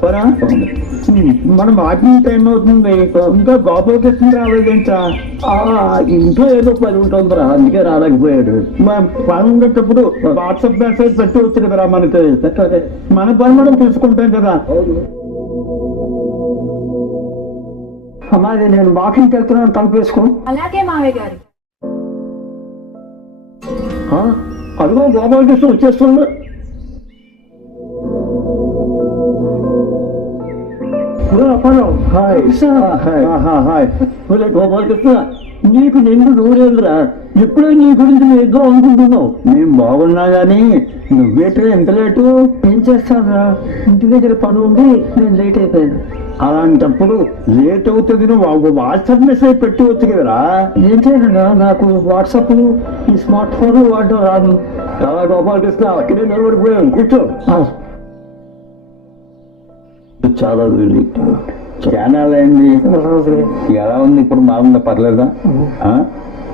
వస్తారా? మనం walking time అవుతుంది, ఇంకా గోపాలకృష్ణ రాలేదంటా. ఇంట్లో ఏదో పని ఉంటుందిరా, అందుకే రాలేకపోయాడు. పని ఉండేటప్పుడు వాట్సాప్ మెసేజ్ పెట్టి వచ్చి కదరా మనకి. మన పని మనం చూసుకుంటాం కదా. అమ్మాది నేను వాకింగ్కి వెళ్తున్నాను, తలుపు వేసుకో. అలాగే మావయ్య గారు. అదిగో గోపాలకృష్ణ వచ్చేస్తుంది. గోపాలకృష్ణ, నీకు నిన్ను నూరేళ్ళరా, ఎప్పుడో నీ గురించి ఏదో అనుకుంటున్నావు. నేను బాగున్నా గానీ నువ్వేటో ఎంత లేటు? ఏం చేస్తానురా, ఇంటి దగ్గర పని ఉంది, నేను లేట్ అయిపోయాను. అలాంటప్పుడు లేట్ అవుతుంది, నువ్వు వాట్సాప్ మెసేజ్ పెట్టి వచ్చు కదరా. ఏం చేయనురా, నాకు వాట్సాప్ ఈ స్మార్ట్ ఫోన్ వాడడం రాదు. చాలా గోపాలకృష్ణ, అక్కడే నిలబడిపోయాను, కూర్చో. చాలా ఛానల్ అయింది. ఎలా ఉంది ఇప్పుడు? బాగుందా? పర్లేదా?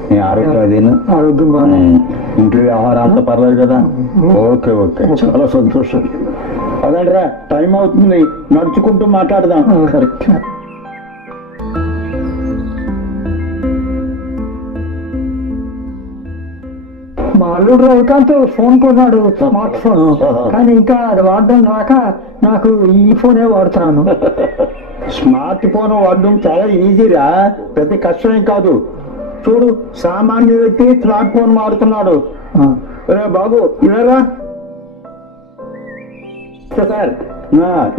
నీ ఆరోగ్యం అదేనా? ఆరోగ్యం బాగా, ఇంట్లో వ్యవహారం అంతా పర్లేదు కదా? ఓకే ఓకే, చాలా సంతోషం. అదండ్రా, టైం అవుతుంది, నడుచుకుంటూ మాట్లాడదాం. కరెక్ట్. మా అల్లుడు రవికాంత్ ఫోన్ కొన్నాడు, స్మార్ట్ ఫోన్. కానీ ఇంకా అది వాడడం రాక నాకు ఈ ఫోనే వాడుతున్నాను. స్మార్ట్ ఫోన్ వాడడం చాలా ఈజీరా, పెద్ద కష్టమేం కాదు. చూడు, సామాన్య వ్యక్తి స్మార్ట్ ఫోన్ వాడుతున్నాడు. బాబు ఇలారా సార్.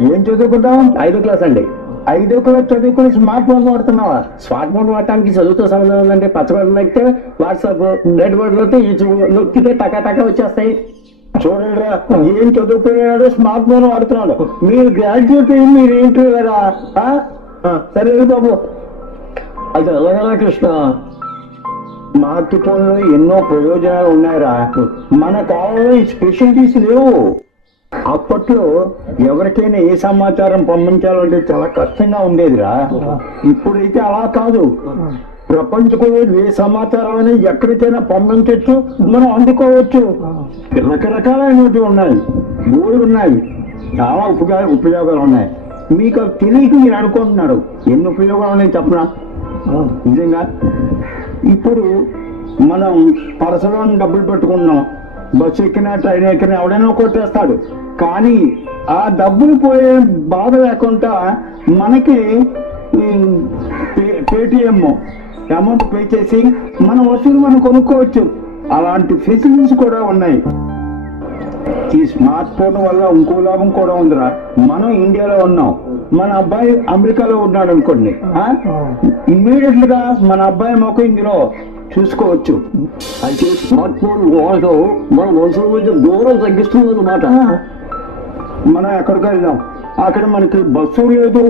ఏం చదువుకుంటాం? 5వ క్లాస్ అండి. 5వ క్లాస్ చదువుకుని స్మార్ట్ ఫోన్ వాడుతున్నావా? స్మార్ట్ ఫోన్ వాడటానికి చదువుతో సంబంధం ఉందంటే పచ్చబడి నొక్కితే వాట్సాప్, రెడ్ బటన్ నొక్కితే టకా వచ్చేస్తాయి. చూడండిరా, ఏం చదువుకున్నాడు, స్మార్ట్ ఫోన్ వాడుతున్నాడు. మీరు గ్రాడ్యుయేట్ అయ్యి మీరు ఏంటి కదా? సరే బాబు. అది ఎలాగలా కృష్ణ, స్మార్ట్ ఫోన్ లో ఎన్నో ప్రయోజనాలు ఉన్నాయిరా. మన కాలంలో స్పెషాలిటీస్ లేవు. అప్పట్లో ఎవరికైనా ఏ సమాచారం పంపించాలంటే చాలా కష్టంగా ఉండేదిరా. ఇప్పుడైతే అలా కాదు. ప్రపంచంలో ఏ సమాచారం అనేది ఎక్కడికైనా పంపించవచ్చు, మనం అందుకోవచ్చు. రకరకాలైనవి ఉన్నాయి, బోర్డు ఉన్నాయి, చాలా ఉపయోగాలు ఉన్నాయి. మీకు తెలియక మీరు అనుకుంటున్నారు ఎన్ని ఉపయోగాలు ఉన్నాయి చెప్పనా? నిజంగా ఇప్పుడు మనం పర్సలో డబ్బులు పెట్టుకుంటున్నాం, బస్సు ఎక్కినా ట్రైన్ ఎక్కినా ఎవడైనా కొట్టేస్తాడు. కానీ ఆ డబ్బులు పోయే బాధ లేకుండా మనకి పేటిఎం అమౌంట్ పే చేసి మన వస్తువులు మనం కొనుక్కోవచ్చు. అలాంటి ఫెసిలిటీస్ కూడా ఉన్నాయి. ఈ స్మార్ట్ ఫోన్ వల్ల ఇంకో లాభం కూడా ఉందిరా. మనం ఇండియాలో ఉన్నాం, మన అబ్బాయి అమెరికాలో ఉన్నాడు అనుకోండి, ఇమ్మీడియట్ గా మన అబ్బాయి మొక్క ఇందులో చూసుకోవచ్చు. అయితే స్మార్ట్ ఫోన్ వాడటం మన మనుషుల మధ్య దూరం తగ్గిస్తుంది అన్నమాట. మనం ఎక్కడికి వెళ్దాం, అక్కడ మనకి బస్సు లేదు,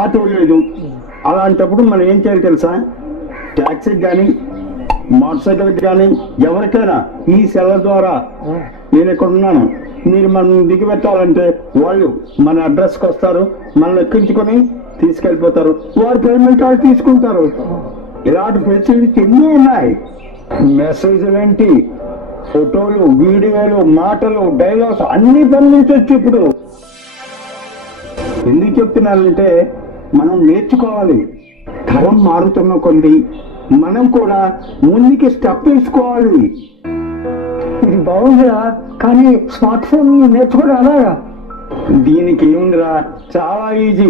ఆటో లేదు. అలాంటప్పుడు మనం ఏం చేయాలి తెలుసా? ట్యాక్సీకి కానీ మోటార్ సైకిల్కి కానీ ఎవరికైనా ఈ సెల్ల ద్వారా నేను ఇక్కడ ఉన్నాను, మీరు మనం దిగి పెట్టాలంటే వాళ్ళు మన అడ్రస్కి వస్తారు, మనల్ని ఎక్కించుకొని తీసుకెళ్ళిపోతారు. వారి పేమెంట్ వాళ్ళు తీసుకుంటారు. ఇలాంటి ఫెసిలిటీస్ ఎన్నో ఉన్నాయి. మెసేజ్లు ఏంటి, ఫోటోలు, వీడియోలు, మాటలు, డైలాగ్స్ అన్ని పంపించవచ్చు. ఇప్పుడు ఎందుకు చెప్తున్నానంటే మనం నేర్చుకోవాలి. తరం మారుతున్న కొద్ది మనం కూడా ముందుకి స్టెప్ వేసుకోవాలి. ఇది బాగుందిరా, కానీ స్మార్ట్ ఫోన్ నేర్చుకోవడం అలాగా? దీనికి ఏముందిరా, చాలా ఈజీ.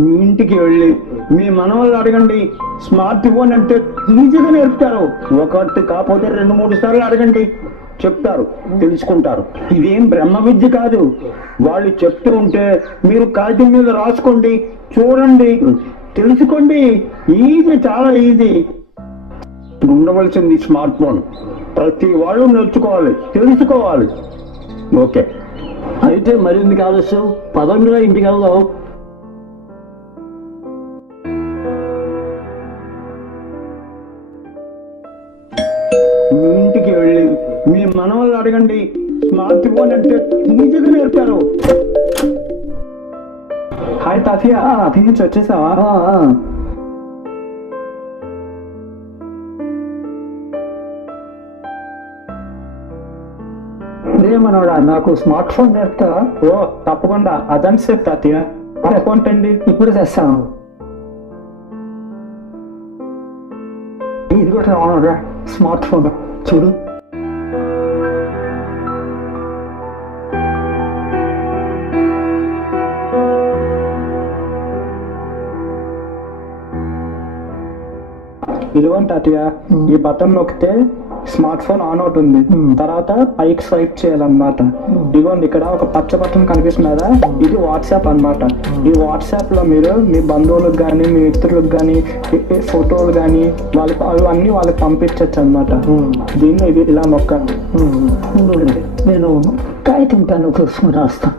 మీ ఇంటికి వెళ్ళి మీ మనవాళ్ళు అడగండి, స్మార్ట్ ఫోన్ అంటే ఈజీగా నేర్పుతారు. ఒకటి కాకపోతే 2-3 సార్లు అడగండి, చెప్తారు, తెలుసుకుంటారు. ఇదేం బ్రహ్మ విద్య కాదు. వాళ్ళు చెప్తూ ఉంటే మీరు కాగితం మీద రాసుకోండి, చూడండి, తెలుసుకోండి. ఈజీ, చాలా ఈజీ. ఉండవలసింది స్మార్ట్ ఫోన్ ప్రతి వాళ్ళు నేర్చుకోవాలి, తెలుసుకోవాలి. ఓకే, అయితే మరిందుకు ఆలస్యం, పదంగా ఇంటికి వెళ్దాం. మీ ఇంటికి వెళ్ళి మీ మనవాళ్ళు అడగండి, స్మార్ట్ ఫోన్ అంటే ఈజీగా నేర్పారు. హాయ్ తాతయ్య, అతి నుంచి వచ్చేసావా? మనోడా, నాకు స్మార్ట్ ఫోన్ నేర్పుతా? ఓ తప్పకుండా, అదని సేపు తాతయ్య. అకౌంట్ అండి ఇప్పుడు తెస్తాను. ఇది కూడా రావడం స్మార్ట్ ఫోన్ చూడు. ఇదిగోండి తాతయ్య, ఈ బటన్ నొక్కితే స్మార్ట్ ఫోన్ ఆన్ అవుతుంది. తర్వాత పైకి స్వైప్ చేయాలన్నమాట. ఇదిగోండి ఇక్కడ ఒక పచ్చ బటన్ కనిపిస్తున్నదా, ఇది వాట్సాప్ అన్నమాట. ఈ వాట్సాప్ లో మీరు మీ బంధువులకు కానీ మీ మిత్రులకు కానీ ఫోటోలు కానీ అన్ని వాళ్ళకి పంపించచ్చు అన్నమాట. దీన్ని ఇది ఇలా నొక్కండి. నేను కాగితం పెన్ను తీసుకుని రాస్తాను.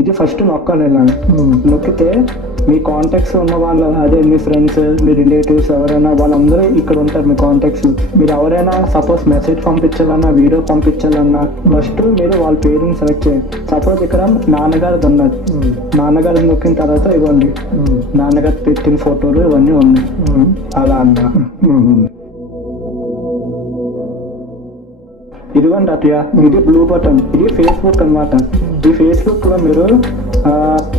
ఇది ఫస్ట్ నొక్కండి. ఇలా నొక్కితే మీ కాంటాక్ట్స్ ఉన్న వాళ్ళు, అదే మీ ఫ్రెండ్స్, మీ రిలేటివ్స్ ఎవరైనా వాళ్ళందరూ ఇక్కడ ఉంటారు. మీ కాంటాక్ట్స్ మీరు ఎవరైనా సపోజ్ మెసేజ్ పంపించాలన్నా, వీడియో పంపించాలన్నా ఫస్ట్ మీరు వాళ్ళ పేరుని సెలెక్ట్ చేయండి. సపోజ్ ఇక్కడ నాన్నగారిది ఉన్నది, నాన్నగారి నొక్కిన తర్వాత ఇవ్వండి నాన్నగారు పెట్టిన ఫోటోలు ఇవన్నీ ఉన్నాయి. అలా అన్నా ఇదిగోండి అత్తయ్య, ఇది బ్లూ బటన్, ఇది ఫేస్బుక్ అన్నమాట. ఈ ఫేస్బుక్ లో మీరు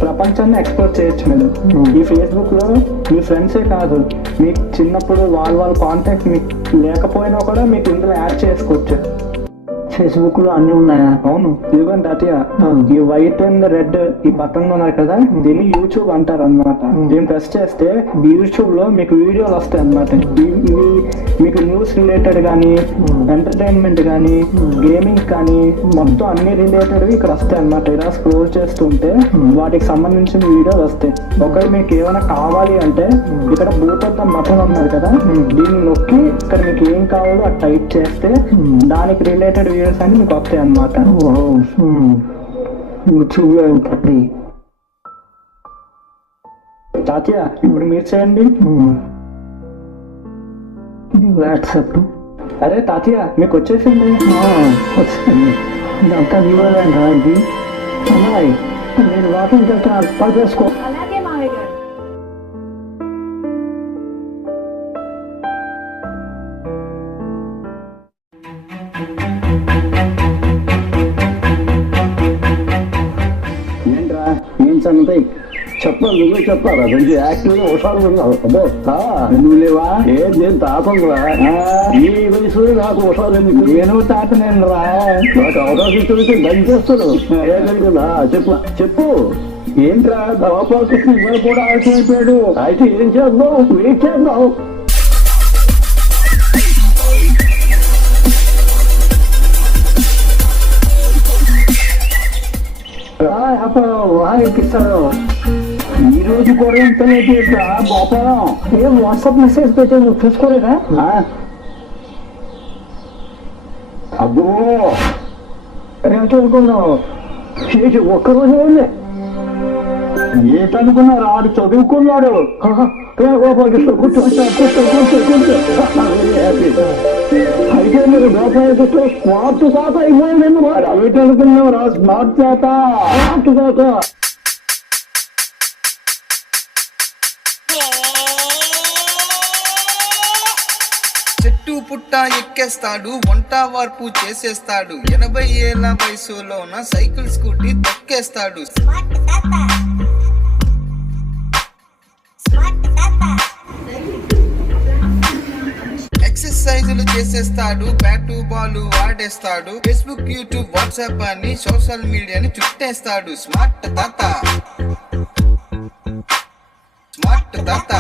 ప్రపంచాన్ని ఎక్స్ప్లోర్ చేయొచ్చు. మీరు ఈ ఫేస్బుక్ లో మీ ఫ్రెండ్సే కాదు, మీకు చిన్నప్పుడు వాళ్ళ కాంటాక్ట్ మీకు లేకపోయినా కూడా మీకు ఇందులో యాడ్ చేసుకోవచ్చు. ఫేస్బుక్ లో అన్ని ఉన్నాయా? అవును. ఇదిగోండి తాతయ్య, ఈ వైట్ అండ్ రెడ్ ఈ బటన్ ఉన్నాయి కదా, దీన్ని యూట్యూబ్ అంటారు అన్నమాట. దీన్ని ప్రెస్ చేస్తే యూట్యూబ్ లో మీకు వీడియోలు వస్తాయి అన్నమాట. ఇవి మీకు న్యూస్ రిలేటెడ్ కానీ, ఎంటర్టైన్మెంట్ కానీ, గేమింగ్ కానీ మొత్తం అన్ని రిలేటెడ్ ఇక్కడ వస్తాయి అన్నమాట. ఇలా స్క్రోల్ చేస్తుంటే వాటికి సంబంధించిన వీడియోలు వస్తాయి. ఒకవేళ మీకు ఏమైనా కావాలి అంటే ఇక్కడ బూటొద్ద బటన్ ఉన్నారు కదా, దీన్ని నొక్కి ఇక్కడ మీకు ఏం కావాలో అది టైప్ చేస్తే దానికి రిలేటెడ్ వీడియోస్ అన్ని మీకు వస్తాయి అన్నమాట. తాతయ్య ఇప్పుడు మీరు చేయండి. వాట్సాప్. అరే తాతయ్య మీకు వచ్చేసింది. వచ్చింది. ఇదంతా ఇవ్వాలండి ఇది. అమ్మాయి నేను వాకింగ్కి వెళ్తాను, పడిపేసుకో. అలాగే మావయ్య గారు. ఏంట్రా ఏం సంగతి చెప్పాలి, నువ్వే చెప్పాలా? కొంచెం యాక్టివ్ గా హుషారుగా ఉన్నావు. అబ్బో నువ్వు లేవా? నేను తాతంరా, ఈ వయసు నాకు హుషారు ఎందుకు? నేను తాత నేను రా. నాకు అవకాశం ఇస్తే దంచేస్తాను. ఏదనుకున్నా చెప్పు చెప్పు. ఏంట్రా దవాపాకృష్ణ ఇవాళ కూడా ఆశైపోయాడు. అయితే ఏం చేద్దాం? వెయిట్ చేద్దాం. ఇస్తాడు. ఈ రోజు కూడా ఇంత లేట్ చేస్తా గోపాలం. ఏం వాట్సాప్ మెసేజ్ పెట్టే నువ్వు చూసుకోలేదా? అబ్బో ఏంటో అనుకున్నావు? చేసి ఒక్కరోజు వెళ్ళే ఏటనుకున్నారు? ఆడు చదువుకున్నాడు. గోపాలకృష్ణ కూర్చో కూర్చో కూర్చో కూర్చో. అయితే మీరు గోపాలకృష్ణ స్మార్ట్ తాత అయిపోయింది. ఏటనుకున్నావు రా? స్మార్ట్ తాత, స్మార్ట్ తాత. చెట్టు పుట్ట ఎక్కేస్తాడు, వంట వార్పు చేసేస్తాడు, 80 ఏళ్ల వయసులోన సైకిల్ స్కూటీ తొక్కేస్తాడు. ఎక్సర్సైజులు చేసేస్తాడు, బ్యాటు బాల్ ఆడేస్తాడు, ఫేస్బుక్, యూట్యూబ్, వాట్సాప్ అని సోషల్ మీడియాని చుట్టేస్తాడు. స్మార్ట్ తాత, స్మార్ట్ తాత.